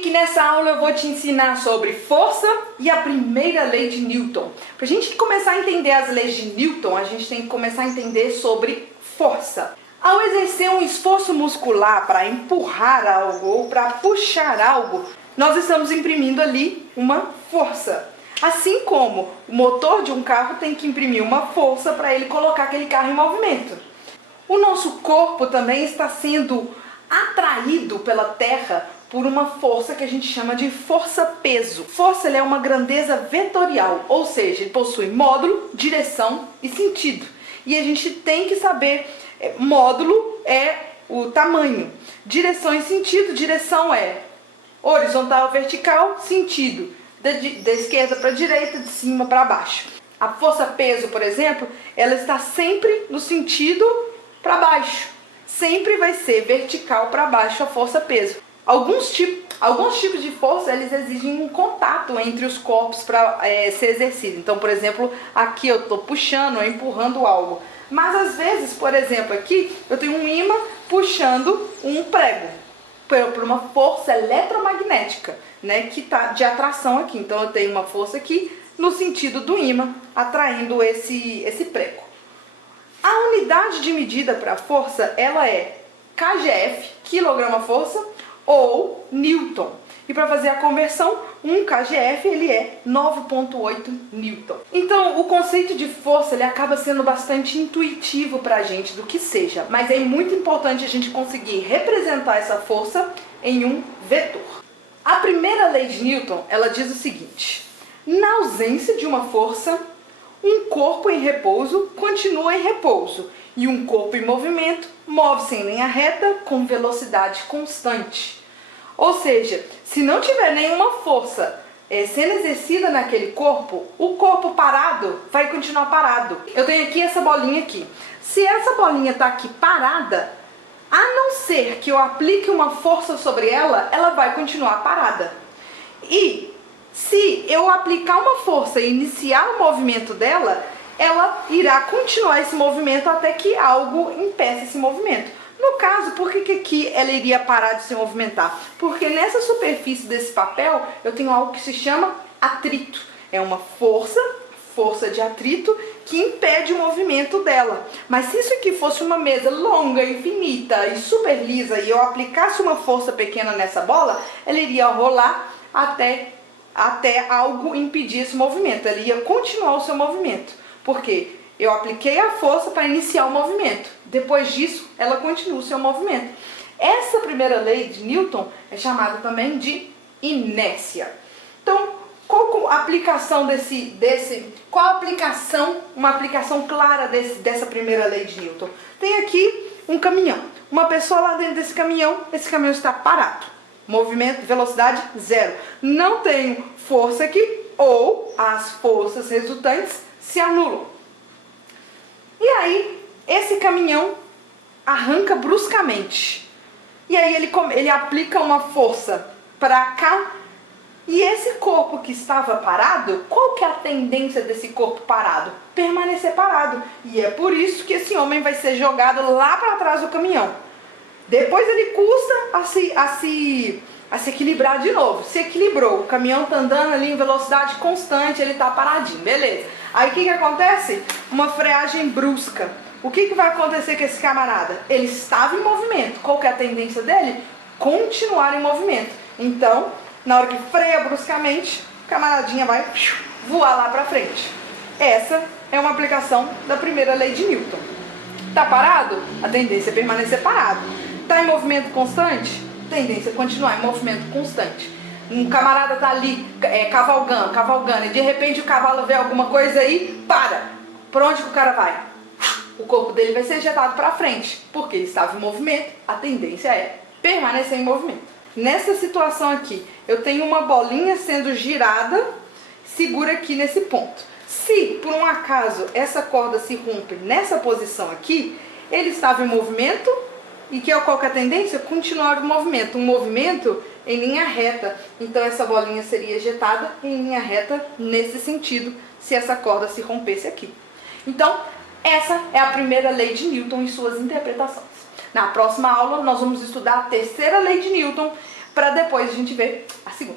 que nessa aula eu vou te ensinar sobre força e a primeira lei de Newton. Para a gente começar a entender as leis de Newton, a gente tem que começar a entender sobre força. Ao exercer um esforço muscular para empurrar algo ou para puxar algo, nós estamos imprimindo ali uma força. Assim como o motor de um carro tem que imprimir uma força para ele colocar aquele carro em movimento. O nosso corpo também está sendo atraído pela Terra por uma força que a gente chama de força-peso. Força é uma grandeza vetorial, ou seja, ele possui módulo, direção e sentido. E a gente tem que saber, módulo é o tamanho, direção e sentido. Direção é horizontal, vertical, sentido da esquerda para a direita, de cima para baixo. A força-peso, por exemplo, ela está sempre no sentido para baixo. Sempre vai ser vertical para baixo a força-peso. Alguns tipos de força, eles exigem um contato entre os corpos para ser exercido. Então, por exemplo, aqui eu estou puxando ou empurrando algo. Mas às vezes, por exemplo, aqui eu tenho um ímã puxando um prego por uma força eletromagnética, né, que está de atração aqui. Então eu tenho uma força aqui no sentido do ímã atraindo esse prego. A unidade de medida para a força, ela é kgf, quilograma-força, ou Newton. E para fazer a conversão, 1 kgf ele é 9,8 Newton. Então, o conceito de força ele acaba sendo bastante intuitivo para a gente do que seja, mas é muito importante a gente conseguir representar essa força em um vetor. A primeira lei de Newton, ela diz o seguinte: na ausência de uma força, um corpo em repouso continua em repouso, e um corpo em movimento move-se em linha reta com velocidade constante. Ou seja, se não tiver nenhuma força sendo exercida naquele corpo, o corpo parado vai continuar parado. Eu tenho aqui essa bolinha aqui. Se essa bolinha está aqui parada, a não ser que eu aplique uma força sobre ela, ela vai continuar parada. E se eu aplicar uma força e iniciar o movimento dela, ela irá continuar esse movimento até que algo impeça esse movimento. No caso, por que aqui ela iria parar de se movimentar? Porque nessa superfície desse papel eu tenho algo que se chama atrito. É uma força de atrito que impede o movimento dela. Mas se isso aqui fosse uma mesa longa, infinita e super lisa e eu aplicasse uma força pequena nessa bola, ela iria rolar até algo impedir esse movimento. Ela ia continuar o seu movimento. Por quê? Eu apliquei a força para iniciar o movimento. Depois disso, ela continua o seu movimento. Essa primeira lei de Newton é chamada também de inércia. Então, qual a aplicação uma aplicação clara dessa primeira lei de Newton? Tem aqui um caminhão. Uma pessoa lá dentro desse caminhão está parado. Movimento, velocidade zero. Não tenho força aqui, ou as forças resultantes se anulam. E aí, esse caminhão arranca bruscamente. E aí ele aplica uma força para cá. E esse corpo que estava parado, qual que é a tendência desse corpo parado? Permanecer parado. E é por isso que esse homem vai ser jogado lá para trás do caminhão. Depois ele custa a se equilibrar de novo. Se equilibrou, o caminhão está andando ali em velocidade constante, ele está paradinho, beleza. Aí o que acontece? Uma freagem brusca. O que vai acontecer com esse camarada? Ele estava em movimento. Qual que é a tendência dele? Continuar em movimento. Então, na hora que freia bruscamente, o camaradinha vai voar lá para frente. Essa é uma aplicação da primeira lei de Newton. Está parado? A tendência é permanecer parado. Está em movimento constante? Tendência a continuar em movimento constante. Um camarada está ali cavalgando, e de repente o cavalo vê alguma coisa aí, para. Por onde que o cara vai? O corpo dele vai ser ejetado para frente, porque ele estava em movimento, a tendência é permanecer em movimento. Nessa situação aqui, eu tenho uma bolinha sendo girada, segura aqui nesse ponto. Se, por um acaso, essa corda se rompe nessa posição aqui, ele estava em movimento. E qual que é a tendência? Continuar o movimento. Um movimento em linha reta. Então essa bolinha seria ejetada em linha reta nesse sentido, se essa corda se rompesse aqui. Então, essa é a primeira lei de Newton e suas interpretações. Na próxima aula, nós vamos estudar a terceira lei de Newton, para depois a gente ver a segunda.